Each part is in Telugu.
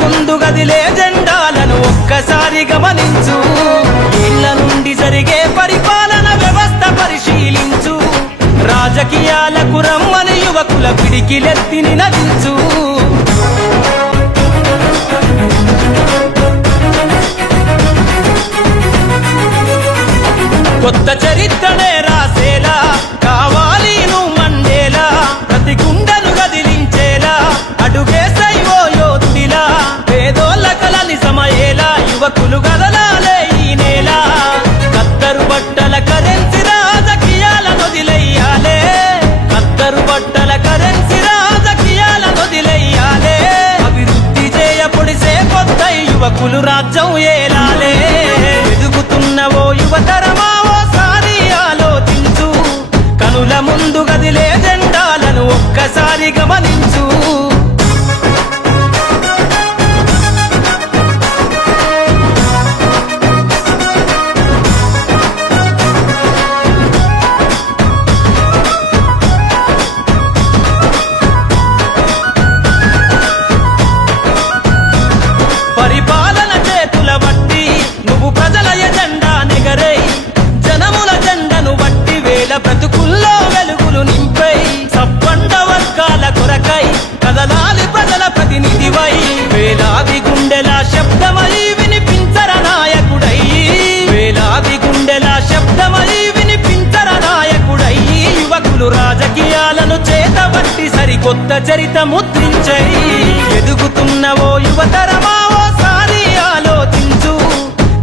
ముందు గదిలే జెండాలను ఒక్కసారి గమనించు. ఇళ్ల నుండి జరిగే పరిపాలన వ్యవస్థ పరిశీలించు. రాజకీయాలకు రమ్మని యువకుల పిడికిలెత్తి నినదించు. కొత్త చరిత్రనే రాసేలా కావాలి నువ్వు మండేలా. ప్రతి గుండెను గదిలించేలా అడుగేసైవో యోధుడిలా. పేదోళ్ళ కల నిజమయ్యేలా యువకులు గదలాలే ఈ నేల. కత్తరు బట్టల కరెన్సీ రాజకీయాలను వదిలెయ్యాలే. కత్తరు బట్టల కరెన్సీ రాజకీయాలను వదిలెయ్యాలే. అభివృద్ధి చేయపొడిసే కొత్త యువకులు రాజ్యం ఏలాలే. ఎదుగుతున్నవో యువతరమా కనుల ముందు గదిలే జెండాలను ఒక్కసారి గమనించు. పరిపాలన చేతుల బట్టి నువ్వు ప్రజల ఎజెండా నెగరై. జనముల జెండను బట్టి వేల బ్రతుకుల్లో వెలుగులు నింపై. సబ్బండ వర్గాల కొరకై కదలాలి ప్రజల ప్రతినిధివై. వేలాది గుండెల శబ్దమై వినిపించర నాయకుడై. వేలాది గుండెల శబ్దమై వినిపించర నాయకుడై. యువకులు రాజకీయాలను చేతబట్టి సరికొత్త చరిత ముద్రించై. ఎదుగుతున్నవో యువతరమా ఓసారి ఆలోచించు.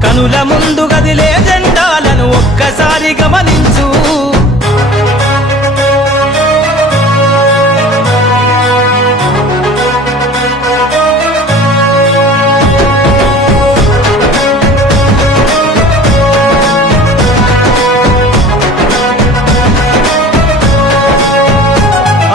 కనుల ముందు గదిలే జెండాలను ఒక్కసారి గమనించు.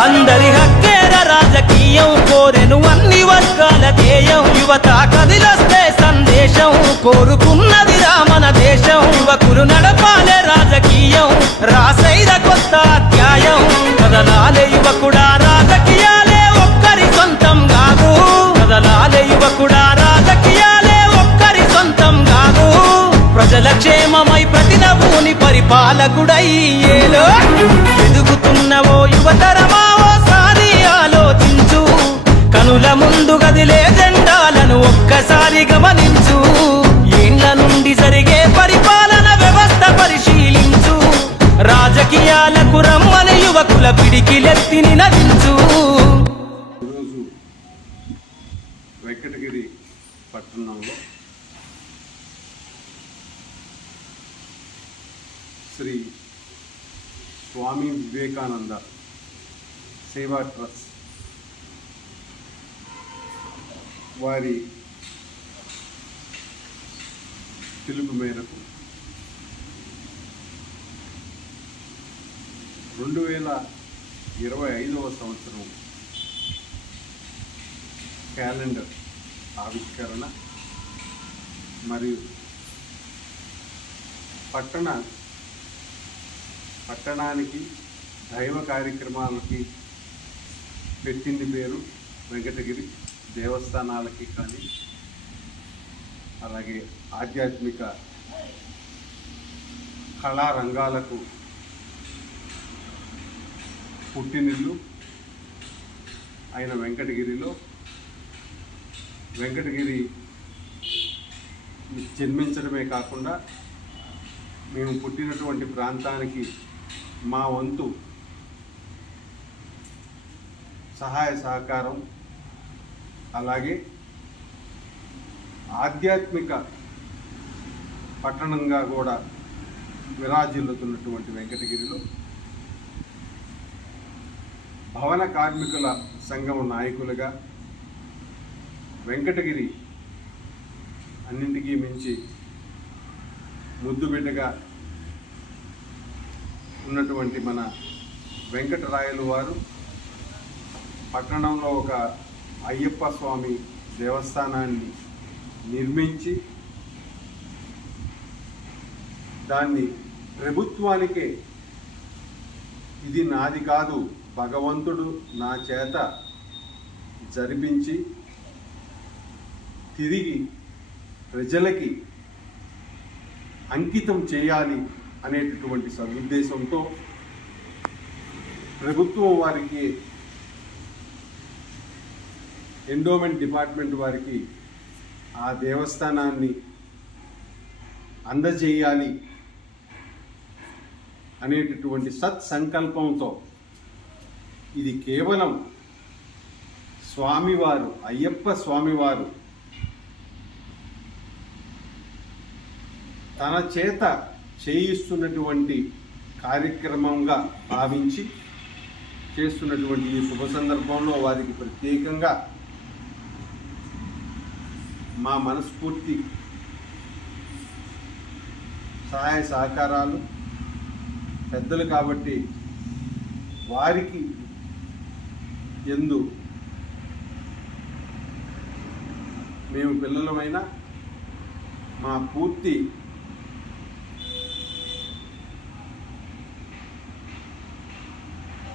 అందరి హక్కేర రాజకీయం కోరెను అన్ని వర్గాల ధ్యేయం. యువత కదిలొస్తే సందేశం కోరుకున్నది రామన దేశం. యువకులు నడపాలే రాజకీయం రాసైర కొత్త అధ్యాయం. కదలాలే యువకుడా రాజకీయాలే ఒక్కరి సొంతం కాదు. కదలాలే యువకుడా రాజకీయాలే ఒక్కరి సొంతం కాదు. ప్రజల క్షేమమై ప్రతి నవ్వుని పరిపాలకుడై ఏలో. ఎదుగుతున్నవో యువతరమా ఓసారి ఆలోచించు. కనుల ముందు గదిలే జెండాలను ఒక్కసారి గమనించు. ఇండ్ల నుండి జరిగే పరిపాలన వ్యవస్థ పరిశీలించు. రాజకీయాలకు రమ్మని యువకుల పిడికిలెత్తి నినదించు. ఈరోజు వెంకటగిరి పట్టణంలో శ్రీ స్వామి వివేకానంద సేవా ట్రస్ట్ వారి పిలుపు మేరకు 2025వ సంవత్సరం క్యాలెండర్ ఆవిష్కరణ మరియు పట్టణానికి దైవ కార్యక్రమాలకి పెట్టింది పేరు వెంకటగిరి. దేవస్థానాలకి కానీ అలాగే ఆధ్యాత్మిక కళారంగాలకు పుట్టినిల్లు అయిన వెంకటగిరిలో వెంకటగిరి జన్మించడమే కాకుండా మేము పుట్టినటువంటి ప్రాంతానికి మా వంతు సహాయ సహకారం అలాగే ఆధ్యాత్మిక పట్టణంగా కూడా విరాజిల్లుతున్నటువంటి వెంకటగిరిలో భవన కార్మికుల సంఘం నాయకులుగా వెంకటగిరి అన్నింటికీ మించి ముద్దుబిడ్డగా ఉన్నటువంటి మన వెంకటరాయలు వారు పట్టణంలో ఒక అయ్యప్ప స్వామి దేవస్థానాన్ని నిర్మించి దాన్ని ప్రభుత్వానికే ఇది నాది కాదు, భగవంతుడు నా చేత జరిపించి తిరిగి ప్రజలకి అంకితం చేయాలి అనేటటువంటి సదుద్దేశంతో ప్రభుత్వం వారికి ఎండోమెంట్ డిపార్ట్మెంట్ వారికి ఆ దేవస్థానాన్ని అందజేయాలి అనేటటువంటి సత్సంకల్పంతో ఇది కేవలం స్వామివారు అయ్యప్ప స్వామివారు తన చేత చేయిస్తున్నటువంటి కార్యక్రమంగా భావించి చేస్తున్నటువంటి ఈ శుభ సందర్భంలో వారికి ప్రత్యేకంగా మా మనస్ఫూర్తి సహాయ సహకారాలు పెద్దలు కాబట్టి వారికి ఎందు మేము పిల్లలమైనా మా పూర్తి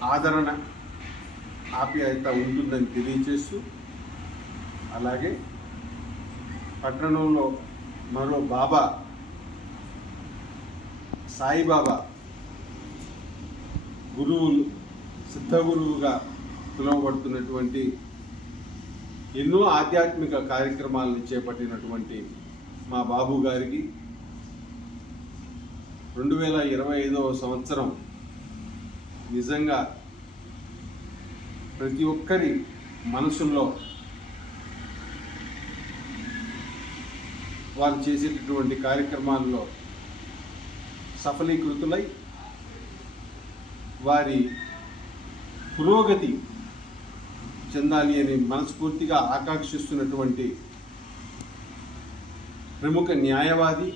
ఆదరణ ఆప్యాయత ఉంటుందని తెలియజేస్తూ, అలాగే పట్టణంలో మరో బాబా సాయిబాబా గురువులు సిద్ధ గురువుగా పిలువబడుతున్నటువంటి ఎన్నో ఆధ్యాత్మిక కార్యక్రమాలను చేపట్టినటువంటి మా బాబు గారికి 2025వ సంవత్సరం నిజంగా ప్రతి ఒక్కరి మనసుల్లో వారు చేసేటటువంటి కార్యక్రమాల్లో సఫలీకృతులై వారి పురోగతి చెందాలి అని మనస్ఫూర్తిగా ఆకాంక్షిస్తున్నటువంటి ప్రముఖ న్యాయవాది,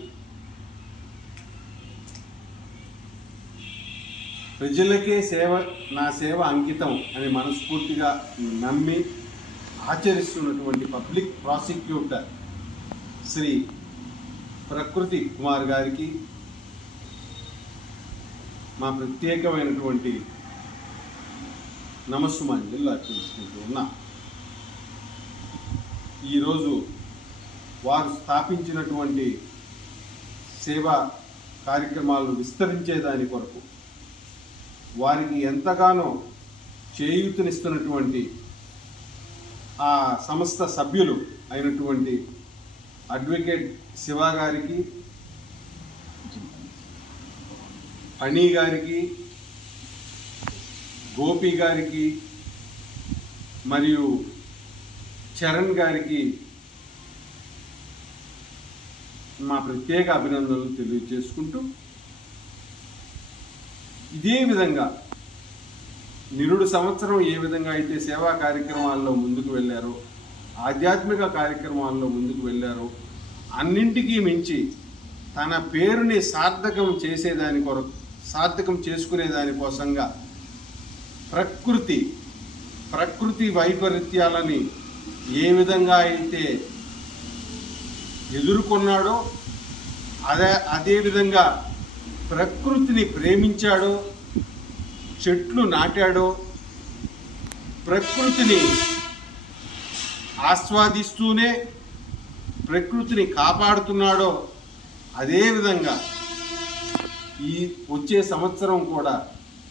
ప్రజలకే నా సేవ అంకితం అని మనస్ఫూర్తిగా నమ్మి ఆచరిస్తున్నటువంటి పబ్లిక్ ప్రాసిక్యూటర్ శ్రీ ప్రకృతి కుమార్ గారికి మా ప్రత్యేకమైనటువంటి నమస్సుమాంజలు అర్పించుకుంటూ ఉన్నా. ఈరోజు వారు స్థాపించినటువంటి సేవా కార్యక్రమాలను విస్తరించేదాని కొరకు వారికి ఎంతగానో చేయూతనిస్తున్నటువంటి ఆ సంస్థ సభ్యులు అయినటువంటి అడ్వకేట్ శివ గారికి, ఫణి గారికి, గోపి గారికి మరియు చరణ్ గారికి మా ప్రత్యేక అభినందనలు తెలియజేసుకుంటూ, ఇదే విధంగా నిరుడు సంవత్సరం ఏ విధంగా అయితే సేవా కార్యక్రమాల్లో ముందుకు వెళ్ళారో, ఆధ్యాత్మిక కార్యక్రమాల్లో ముందుకు వెళ్ళారో, అన్నింటికీ మించి తన పేరుని సార్థకం చేసుకునేదాని కోసంగా ప్రకృతి వైపరీత్యాలని ఏ విధంగా అయితే ఎదుర్కొన్నాడో అదే విధంగా ప్రకృతిని ప్రేమించాడో, చెట్లు నాటాడో, ప్రకృతిని ఆస్వాదిస్తూనే ప్రకృతిని కాపాడుతున్నాడో, అదేవిధంగా ఈ వచ్చే సంవత్సరం కూడా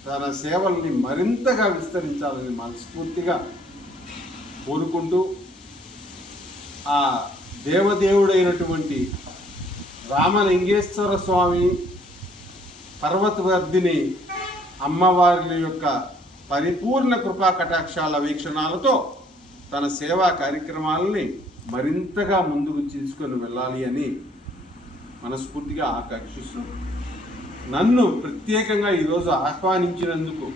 తన సేవల్ని మరింతగా విస్తరించాలని మనస్ఫూర్తిగా కోరుకుంటూ, ఆ దేవదేవుడైనటువంటి రామలింగేశ్వర స్వామి పర్వతవర్ధిని అమ్మవారి యొక్క పరిపూర్ణ కృపా కటాక్షాల వీక్షణాలతో తన సేవా కార్యక్రమాలని మరింతగా ముందుకు తీసుకొని వెళ్ళాలి అని మనస్ఫూర్తిగా ఆకాంక్షిస్తూ, నన్ను ప్రత్యేకంగా ఈరోజు ఆహ్వానించినందుకు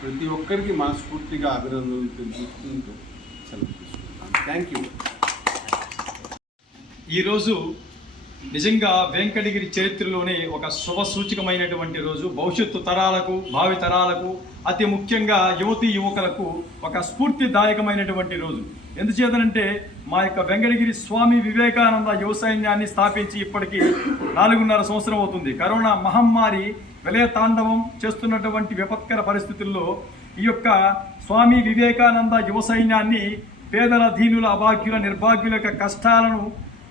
ప్రతి ఒక్కరికి మనస్ఫూర్తిగా అభినందనలు తెలియజేస్తూ సెలవు తీసుకుంటాను. Thank you. ఈరోజు నిజంగా వెంకటగిరి చరిత్రలోనే ఒక శుభ సూచకమైనటువంటి రోజు. భవిష్యత్తు తరాలకు, భావి తరాలకు, అతి ముఖ్యంగా యువతీ యువకులకు ఒక స్ఫూర్తిదాయకమైనటువంటి రోజు. ఎందుచేతనంటే మా యొక్క వెంకటగిరి స్వామి వివేకానంద యువ సైన్యాన్ని స్థాపించి ఇప్పటికీ 4.5 సంవత్సరం అవుతుంది. కరోనా మహమ్మారి విలయ తాండవం చేస్తున్నటువంటి విపత్కర పరిస్థితుల్లో ఈ యొక్క స్వామి వివేకానంద యువ సైన్యాన్ని పేదల, దీనుల, అభాగ్యుల, నిర్భాగ్యుల యొక్క కష్టాలను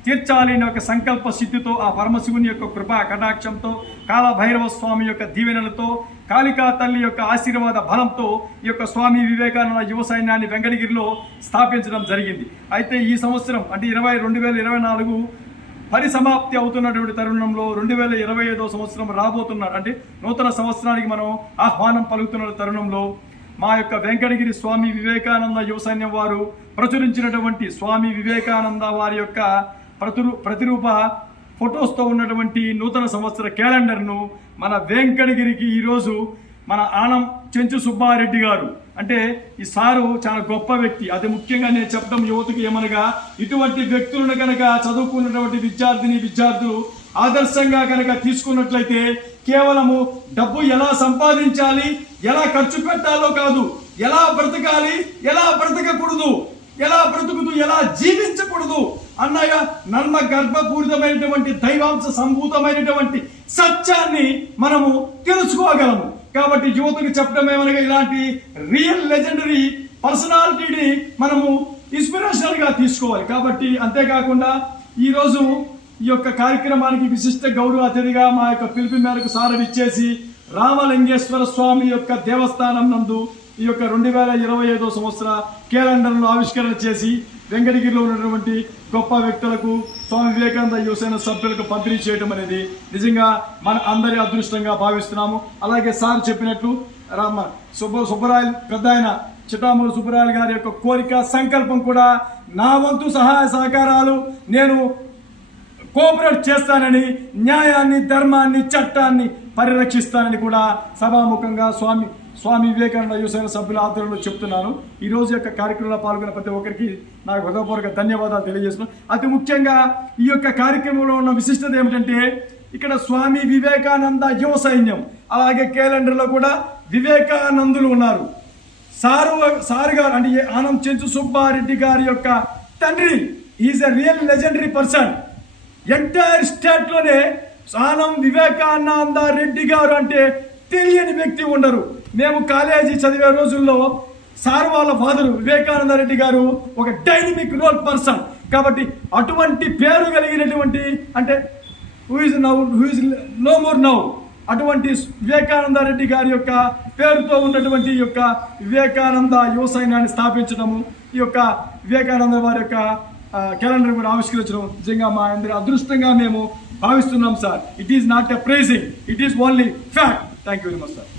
తీర్చాలి అనే ఒక సంకల్ప సిద్ధితో, ఆ పరమశివుని యొక్క కృపా కటాక్షంతో, కాలభైరవ స్వామి యొక్క దీవెనలతో, కాళికా తల్లి యొక్క ఆశీర్వాద బలంతో ఈ యొక్క స్వామి వివేకానంద యువ సైన్యాన్ని వెంకటగిరిలో స్థాపించడం జరిగింది. అయితే ఈ సంవత్సరం అంటే 2024 పరిసమాప్తి అవుతున్నటువంటి తరుణంలో 2025వ సంవత్సరం రాబోతున్నాడు. అంటే నూతన సంవత్సరానికి మనం ఆహ్వానం పలుకుతున్న తరుణంలో మా యొక్క వెంకటగిరి స్వామి వివేకానంద యువ సైన్యం వారు ప్రచురించినటువంటి స్వామి వివేకానంద వారి యొక్క ప్రతిరూప ఫొటోస్తో ఉన్నటువంటి నూతన సంవత్సర క్యాలెండర్ను మన వెంకటగిరికి ఈరోజు మన ఆనం చెంచు సుబ్బారెడ్డి గారు, అంటే ఈ సారు చాలా గొప్ప వ్యక్తి. అది ముఖ్యంగా నేను చెప్పడం యువతకు ఏమనగా, ఇటువంటి వ్యక్తులను కనుక చదువుకున్నటువంటి విద్యార్థులు ఆదర్శంగా కనుక తీసుకున్నట్లయితే కేవలము డబ్బు ఎలా సంపాదించాలి, ఎలా ఖర్చు పెట్టాలో కాదు, ఎలా బ్రతకాలి, ఎలా బ్రతకకూడదు, ఎలా బ్రతుకుతూ ఎలా జీవించకూడదు అన్నయ్య నర్మ గర్భపూరితమైనటువంటి దైవాంశ సంభూతమైనటువంటి సత్యాన్ని మనము తెలుసుకోగలము. కాబట్టి యువతకు చెప్పడం ఏమనగా, ఇలాంటి రియల్ లెజెండరీ పర్సనాలిటీని మనము ఇన్స్పిరేషనల్ గా తీసుకోవాలి. కాబట్టి అంతేకాకుండా ఈరోజు ఈ యొక్క కార్యక్రమానికి విశిష్ట గౌరవ అతిథిగా మా యొక్క పిలుపు మేరకు సారవిచ్చేసి రామలింగేశ్వర స్వామి యొక్క దేవస్థానం నందు ఈ యొక్క 2025వ సంవత్సర క్యాలెండర్ను ఆవిష్కరణ చేసి వెంకటగిరిలో ఉన్నటువంటి గొప్ప వ్యక్తులకు, స్వామి వివేకానంద యువసేన సభ్యులకు పంపిణీ చేయడం అనేది నిజంగా మన అందరి అదృష్టంగా భావిస్తున్నాము. అలాగే సార్ చెప్పినట్లు సుబ్బరాయలు పెద్ద ఆయన చిట్టామూరు సుబ్బరాయలు గారి యొక్క కోరిక, సంకల్పం కూడా నా వంతు సహాయ సహకారాలు నేను కోఆపరేట్ చేస్తానని, న్యాయాన్ని, ధర్మాన్ని, చట్టాన్ని పరిరక్షిస్తానని కూడా సభాముఖంగా స్వామి వివేకానంద యువసేన సభ్యుల ఆధ్వర్యంలో చెప్తున్నాను. ఈ రోజు యొక్క కార్యక్రమంలో పాల్గొన్న ప్రతి ఒక్కరికి నాకు హృదయపూర్వక ధన్యవాదాలు తెలియజేస్తున్నాను. అతి ముఖ్యంగా ఈ యొక్క కార్యక్రమంలో ఉన్న విశిష్టత ఏమిటంటే, ఇక్కడ స్వామి వివేకానంద యువ సైన్యం, అలాగే క్యాలెండర్లో కూడా వివేకానందులు ఉన్నారు. సారు గారు అంటే ఆనం చెంచు సుబ్బారెడ్డి గారి యొక్క తండ్రి is a real legendary person. Entire state లోనే ఆనం వివేకానంద రెడ్డి గారు అంటే తెలియని వ్యక్తి ఉండరు. మేము కాలేజీ చదివే రోజుల్లో సార్ వాళ్ళ ఫాదర్ వివేకానంద రెడ్డి గారు ఒక డైనమిక్ రోల్ పర్సన్. కాబట్టి అటువంటి పేరు కలిగినటువంటి, అంటే who is no more now, అటువంటి వివేకానంద రెడ్డి గారి యొక్క పేరుతో ఉన్నటువంటి యొక్క వివేకానంద యువ సైన్యాన్ని స్థాపించడము, ఈ యొక్క వివేకానంద వారి యొక్క క్యాలెండర్ కూడా ఆవిష్కరించడం నిజంగా మా అందరి అదృష్టంగా మేము భావిస్తున్నాం sir. It is not a praising, it is only fact. Thank you very much sir.